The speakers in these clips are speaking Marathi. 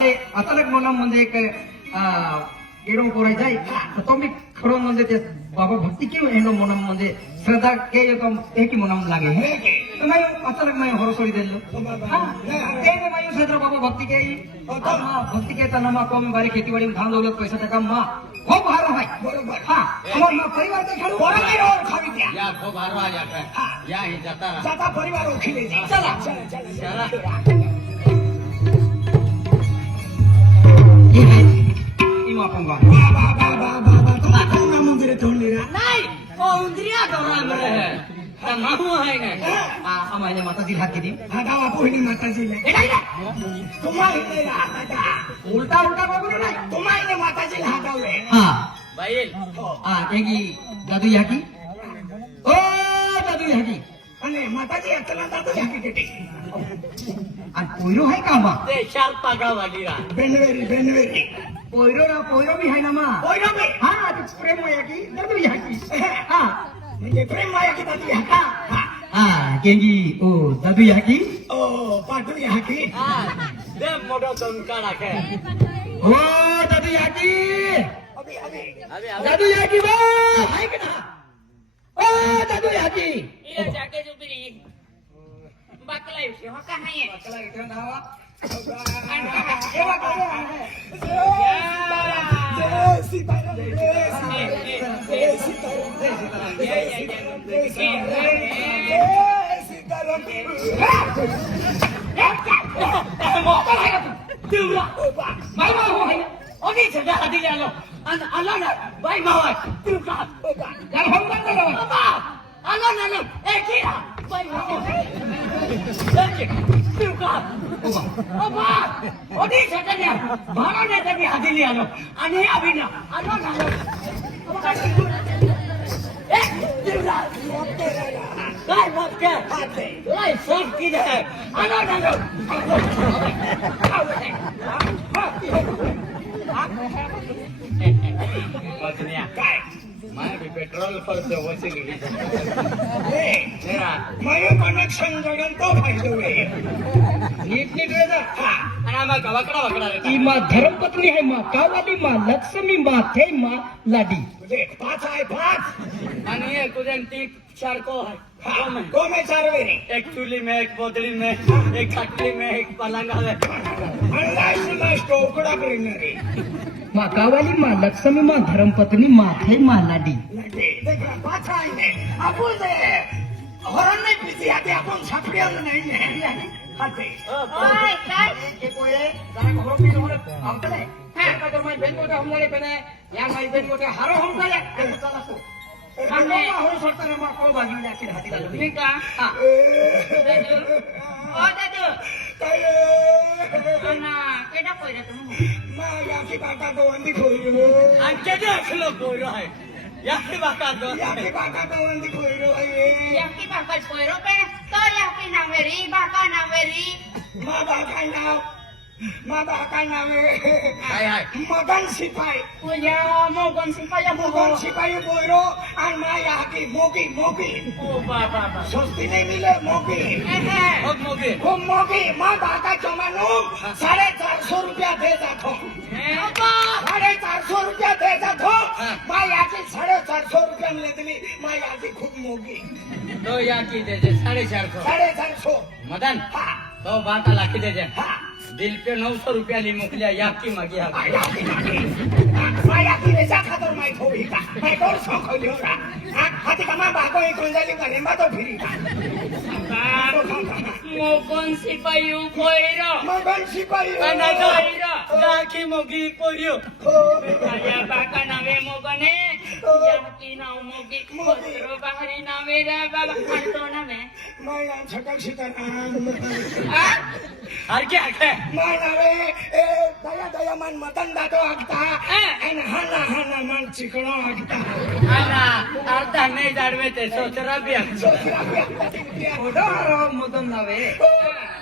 अचानक मनामध्ये एक येणं करायचं आहे तर तो मी खरं म्हणजे ते बाबा भक्ती की येणं मनामध्ये श्रद्धा के एक मनाम लागे तो मैं अचानक मैं हरसोड़ी दिल ते में मैं श्रद्धा बाबा भक्ति के भक्ति के तना मा को में बारी खेती बाड़ी में धान दौलत पैसा टका मा खूब हारो है बरोबर हां हमर मा परिवार के खड़ो बड़ा नहीं और खावी दिया या खूब हारो आ जाता है या ही जाता परिवार उखिले चला चला माताजी हात किती माताजी उलटा उलटा बघू नाही तुम्हाला माताजी हातावले हा बाईल हा तेगी दादू या की ओ दादू या की आणि माताजी यातला दादू या की किती आणि कोयरो आहे का मा ते चार पागा वालीरा बेनवेरी पोयरो भी है ना मा पोयरो भी हाँ तो प्रेम माया की दादू या की हाँ म्हणजे प्रेम माया की दादू या का हाँ केंगी ओ दादू या की ओ पाटू या की हाँ दे मोठा चमका राखे ओ दादू या की अभी दादू या की बा है का ना ओ दादू या की ये जाके जो बिरी बाकला येते हो का आहे बाकला येते नावा एवा करे जय सीताराम जय सीताराम बाई माव आहे ओके सगळ्या हाती आलो आणि आला ना बाई माव आहे तू का यार हम का बाबा आलो ना लो एक बाई माव तू का बाबा ओके सगळ्या भाडा नेत्याने हाती आलो आणि अभिना आलो ना काय बात काय सोप की है आलो ना लो काय मैं भी पेट्रोल पर से वैसे गिरी मैं कनेक्शन जगन तो फायदे हुए नीट रे ना आणि आम्हाला गवाकडा वकडा रे ती मां धर्मपत्नी है मां कावाली मां लक्ष्मी मां थे मां लाडी म्हणजे पाच आहे पाच आणि एक कुजंती चार को है को में चार वेरी एक चूल्ही में एक बोतली में एक खटली में एक पलंग है अल्लाह स्टोकड़ा प्रेमरी मां कावाली मां लक्ष्मी मां धर्मपत्नी मां थे मां लाडी देखा पाच आहे ने आपण दे हरण नाही पिसी आते आपण छापड्यावर नाही हाते ओय काय हे कोळे जरा घरो पी जोर आमतले का तर मैं बेन कोटे हमले पेने या मैं बेन कोटे हारो हम झाले ते चला सो हमने हो सोडताना मा को बाजू जाके हाती लागलो मी का हां ओ दादू काय ना केडा कोयरा तुम्ही मा याची बाका गोवंदी खोयरो आमचे जे असलो कोयरो आहे याकी बाका गोवंदी खोयरो आहे याकी बाका खोयरो पे तो याकी नावेरी बाका नावेरी मा बाका नावे हाय हाय मगन सिपाई पूजा मगन सिपाई बोयरो आणि मा याकी मोगी ओ बाबा सस्ती नहीं मिले मोगी मोगी मा बाका जमानो 450 रुपया दे जातो 450 रुपया दे जातो मा याकी 450 रुपया मिले दिली मा याकी खूब मोगी तो याकी दे 450 मदन तो बाका लाखी दे दिल पे 900 रुपया ली मोकलिया याकी मागी याकी रेसा खातर माई थोड़ी का मैं तोर सो खोलियो रा हाथी का मां बाको एक गुंजाली का रेमा तो फिरी का मोगन सिपाही अना दोइरो याकी मोगी कोरियो या बाका नावे मोगने याकी नाव मोगी कोरो बाहरी नावे रे बाबा खातो नावे मैं या छकल सिता हर क्या है मानावे ए दया मन मदन दादो आगता एन हाना मन चिकणो आगता हाना अर्धा नाही जाडवे ते सोचरा बी ओडो मदन नावे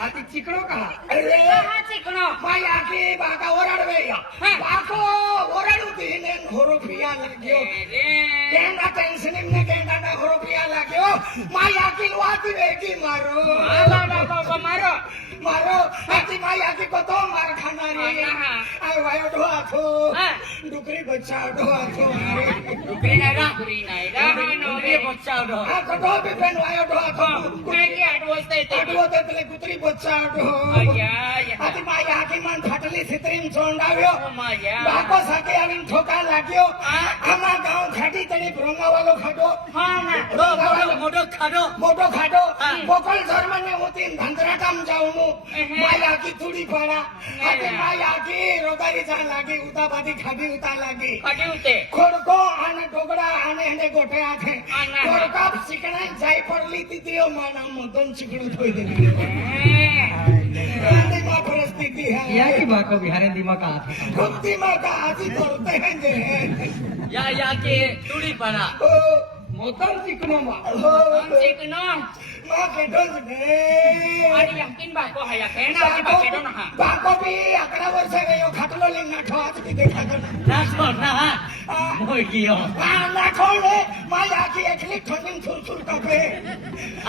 हाती चिकणो का अरे हा चिकणो माया की बाका ओराडवे बाको ओराडू दिने होरो पिया लाग्यो रे केंदा टेंशन ने केंदा ना होरो पिया लाग्यो माई आखिल वाती वेगी मारो मारो मारो आती माई आखी को तो मार खाना रे आय वायो ढोआ थो डुकरी बच्चा ढोआ थो डुकरी नाही नवरी बच्चा ढो हा कटो भी पेन वायो ढोआ थो कुठे आडवस्ते ते कुत्री बच्चा ढो आती माई आखी मन फाटली सित्रीम सोंडाव्यो बाको साके आवीन ठोका लाग्यो आमा गांव खाटी तणी भ्रोंगा वालो खाडो मोठो खाडो बोकल धर्मने होतीन धंधरा काम जाऊनु माया की तुडी पाडा आती माया की रोगारी जा लागी उताबादी खाडी उता लागी खोडको आणि डोगडा आणि हंडे गोटे आथे खोडका शिकणा जाई पडली तितियो माना मदन शिकणू थोई दिली दिमाग परिस्थिती है या की बात को बिहार दिमाग का हाथ दिमाग का हाथी करते हैं जे या के तुडी पाडा मोतम चिकनो मा चिकनो मा के डोल ने आणि यकीन बाको हया केना आजी बाकेडो ना बाको भी 11 वर्ष गयो खाटलो लिंग ना ठो आज की देखा ना छोड़ ना मोय गियो ना छोड़े माया की एकली ठंडी सुर टपे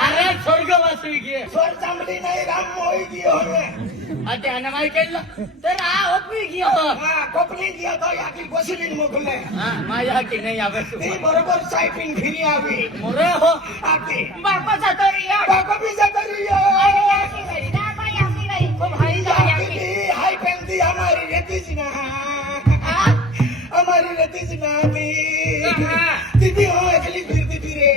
अरे स्वर्ग वासू गे स्वर जमली नाही राम मोय गियो रे आता अन माय केला तर आ ओपी गियो हां कोपली गियो तो याकी गोसिलीन मोकले हां माया की नाही आवे ती बरोबर सायपिंग फिरी आवी मोरे हो आती बापा जातरिया बाको भी जातरिया अरे याकी नाही ना माय याकी नाही खूप हाई याकी हाय पेंदी हमारी रेतीच ना हमारी रेतीच ना दीदी हो एकली फिरती फिरे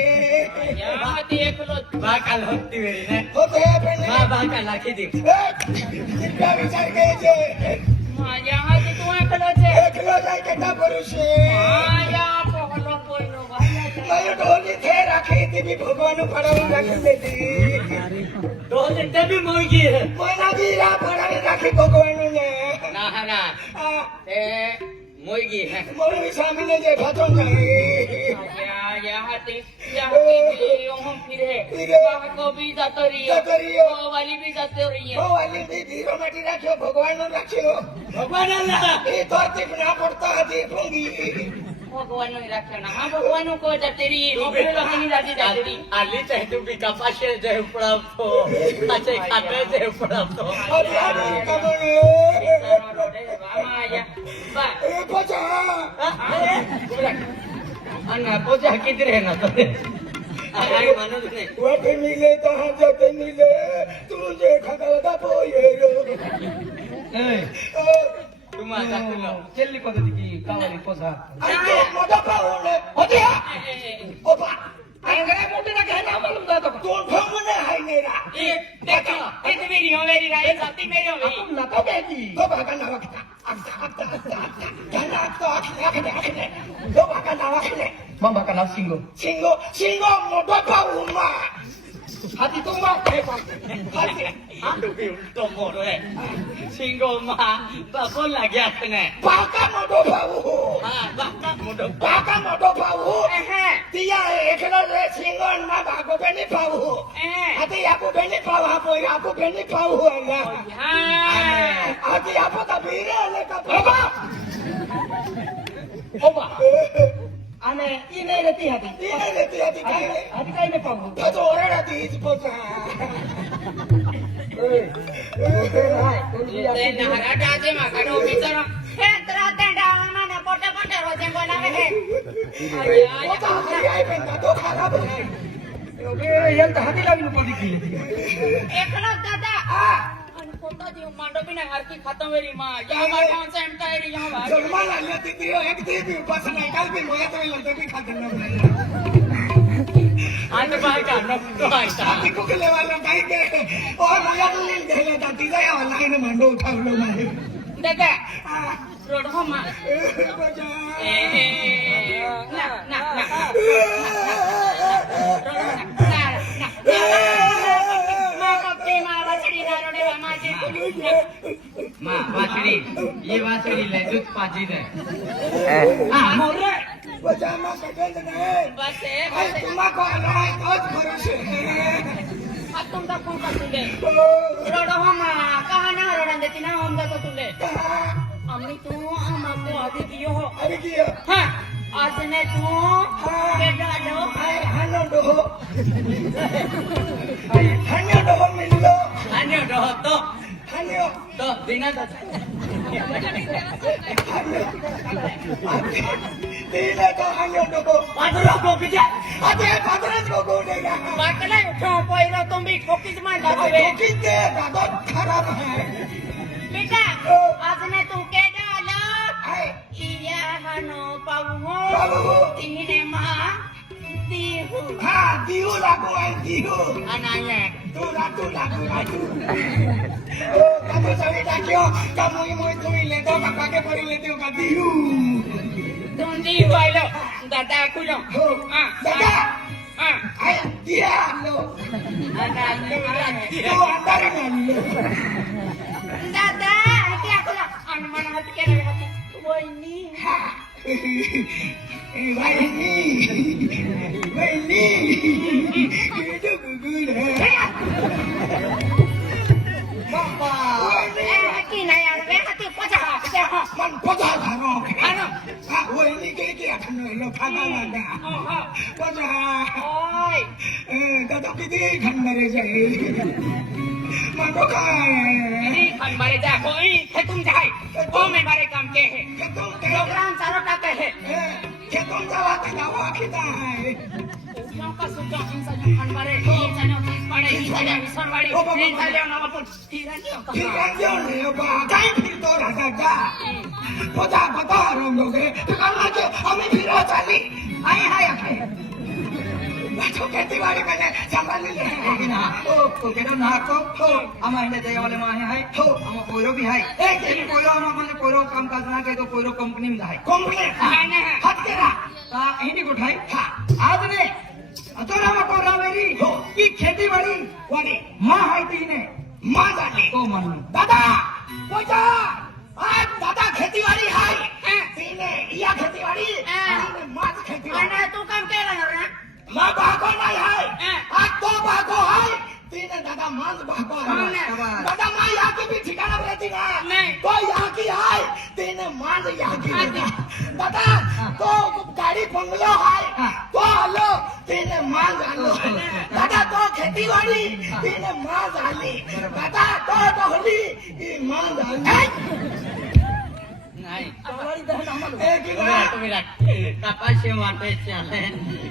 या ती एकलो बाकाल होती वेरी ने होते पेंदी मा बाकाल लाखी दी क्या विचार के माया हाती तू एकलो छे एकलो जाय केटा पुरुषे माया पोहलो पोइनो भाई मायो ढोली थे राखी ती भी भगवान पड़ावी राखी देती ढोली ते भी मोई गी मोना वीरा पड़ावी राखी भगवान ने ना ते मोई गी है मोरी स्वामी ने जे भातो नहीं या हाती हम फिरे बाको भी जातरियो ओ वाली भी जातरियो ओ वाली भी धीरो माटी राखियो भगवान राखियो भगवान अल्लाह ये तो तिपना पड़ता है भूंगी भगवान ने रखा ना हां भगवान को जातेरी ओपरे लखनी जातेरी आली चाहे तू भी कपाशे जे उपड़ा तो अच्छे खाते जे उपड़ा तो अरे कमने माया बा ए बचा अन्ना पोजा किधर है ना तो अरे मानो तूने वो भी मिले कहां जाते मिले तुझे खगलदा पोयेरो तुम आ जाते लो చెల్లి పద్ధతికి కావాలి పోసా अरे मोटा पाऊले होते ओपा अंगरे मोटे ना कहना मालूम था तो तू भंगने है मेरा ये देखो ये मेरी हो मेरी राय जाती मेरी हो गई ना तो बेटी तो बाका ना वक्ता कहना तो आखने तो बाका ना वक्ता mamba kana singo Singo moto pauma hati tu ma hati aduh untung moro singgo ma bakon lagi atene baka moto pau baka modo pau dia eklo re singo na bako beni pau hati aku beni pau aku beni pau anga hati apa kabira le ka oba ane ini reti hati kai hati kai me pabu तो ओरे राती इस पोचा ते नहराटा जे मागणो बिचारा हे त्राते डांगना ना पोटे पोटे रोजे बनावे हे पोचा हरी आई पेंदा तो खराब है ఎంత hati lagi lupa dikit एकलो दादा आणि पोता जीव मांडो बिना हर की खत्म वेरी मां या माठा से एंटायर यहां भाग जलमा लागले तितियो एक ती उपास नाही काल भी मोया तो लंडे भी खाते ना आता बाय का नको आयता आती कुकले वाला काय के ओ मोया तो लील गेले दाती जाया वाला ने मांडो उठावलो नाही दादा रोड हो मा पोचा ना मा वासड़ी ये वासड़ी ले दूध पाजी ने हां मोरे पोचा मा कटल ने बस आई तुमा को लड़ाई तोज भरोसे अब तुम तक कौन का तुले रोड हो मा कहां ना रोड देती ना हम तो तुले अम्मी तू हम आपको आदि दियो हो अरे किया हां આજને તું કેડાલો હાનો ડોહો હાનો ડોહો મિલ્લો આન્યો રહો તો હાનો દિના તો તેને તો હાનો ડોહો પાદરો કોકી જા આજે પાદરા ડોહો દેગા પાકલા ઉઠો પોઈરો તુંબી કોકીજ માં લાગવે કિતે દાદો ખરાબ હે બેટા આજને તું કેડાલો ઈયા હાનો પાઉ તીને માં દીહુ હા દીહુ લાગો આઈ દીહુ અનાલે તું લાગુ કામો સવી ડાક્યો કામોઈ મોઈ તુઈ લે તો કાકે પડી લે તો દીહુ તું દીહુ આલો દાદા કુલો હા દાદા હા આય દિયા લો અનાલે તું અંધારે નાલી દાદા ક્યાં કુલો અનમન હત કે રહી હતી વઈની Waini, itu gugur. Bapa, hati na yang hati pojah man pojah haro. Ano? Waini kiki akan lo kagak ada. Pojah. oi Datuk kiti kan dari saya. Man pojah. ini kan bare ja koi hetum jai o me bare kam ke hai Ketung program charo ta ke hai ketung jawa jawa kita. yang ka suka insa yang kan bare ni jano pare ni jano visan bare ni jano nama pun tiran yo ka Tiranjo ni apa? Kain itu raga. Pojah orang doge. Tukang aja, kami biro cali. Ayah. Baca खेती-बाड़ी मैंने संभाल ली है ना ओ केडो ना को हम हने दे वाले माहे है हम कोइरो भी है एक कोइरो हम माने कोइरो काम काज ना के तो कोइरो कंपनी में है कंपनी हाथ केरा ता हिनी उठाई आज ने अतोरा में कोरा मेरी की खेती-बाड़ी वाली मां है तीने मां जाने तो मन दादा पोचा आज दादा खेती-बाड़ी है तीने या खेती-बाड़ी तीने मां खेती-बाड़ी ana tu kam ke rana माँ भागो नहीं है आज तो भागो है तीन दादा मांस भागो है दादा माँ यहाँ की भी ठिकाना रहती ना नहीं तो यहाँ की है तीन मांस यहाँ की दादा तो गाड़ी बंगलो है तो हलो तीन मांस हलो दादा तो खेती बाड़ी तीन मांस हली दादा तो होली मांस हली नहीं एक ही કપાસી માટે ચાલે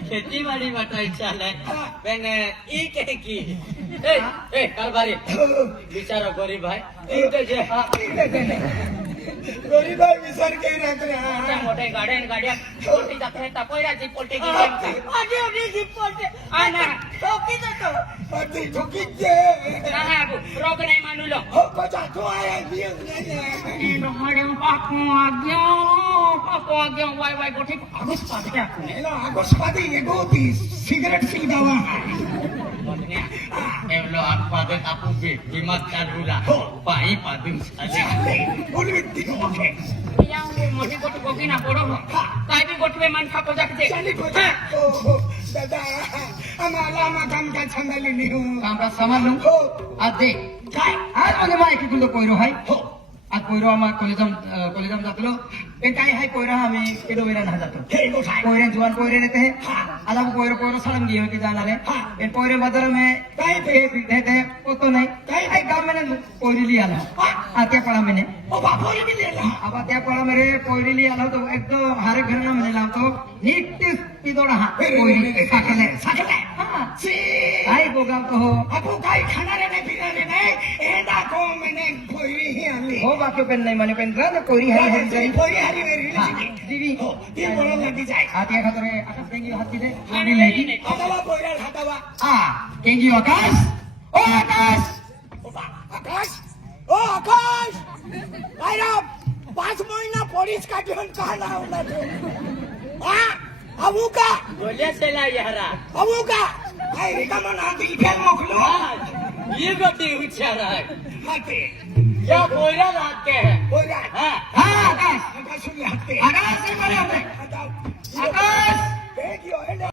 ખેતીવાડી માટે ચાલે બેને ઈ કે કી એ કારભારી બિચારો ગરીબ ભાઈ ઈ તો જે गरीब भाई विसर के रख रहा है મોટે ગાડિયા પોલટી દાખે તા કોઈરા જી પોલટી કી કેમ છે આજે ઓડી જી પોલટી આના ટોકી તો अति ठोकी जे ના ના રોગ નહીં માનું લો हो बचा तो आया दियो नहीं ઈ નો મારે પાકો આગયો વાય વાય ગોઠી આગસ પાડ્યા એનો આગોસ પાડી એ ગોતી સિગરેટ સિલગાવા એવલો આપ પાદે આપુ વિમત ચાલુલા પાઈ પાદું ચાલે બોલવી દીધો ઓકે yang મોટી ગોઠ ગોકી ના પોડો કાઈ બી ગોઠવે મન ખાપો જાકજે ચાલી ગોતા ઓહો દાદા અમાલા માં કામ કા છંદલી ની હું કામરા સામાન નું हो आज दे काय आज મને માં એક કિલો કોઈરો હાય हो आज कोयरो आम्हा कॉलेजाम जातलो ते काय हाय कोयरा आम्ही केडो वेरा ना जातो हे लो काय कोयरे जुवान कोयरे रहते हैं आज हम कोयरो सड़म गए के जाना रे ये कोयरे बदल में काय पे देते वो तो नहीं काय हाय गांव में कोयरी लिया ना आते पड़ा मैंने ओ बापोरी भी लेला अब आते पड़ा मेरे कोयरी लिया ना तो एकदम हरे घर ना मैंने लाओ तो नीट पिदोड़ा हां कोयरी साकले हां सी काय गोगाम तो हो अपू काय खाना रे नहीं पीना रे नहीं एंडा को मैंने कोई ही आली हो बाकी पेन नहीं माने पेन रा कोयरी है कोई हरी मेरी लगी दीदी हो ये बोला लगी जाए आते खतरे आकाश देंगी हाथी दे जोड़ी लेगी अगला बोला हटावा हाँ देंगी आकाश ओ आकाश आकाश ओ आकाश आयरा 5 महीना पुलिस का जीवन कहा ना होना तो हाँ अबू का બોલ્યા છેલા યારા अबू का आई रिका मना दिल फेल मोखलो ये ગોટી ઉછારા हाथे या બોલ્યા રાખતે હે बोला हां हाँ आकाश आकाश सुन हाथे आकाश से बोले हमने हटाओ आकाश देखियो एंडा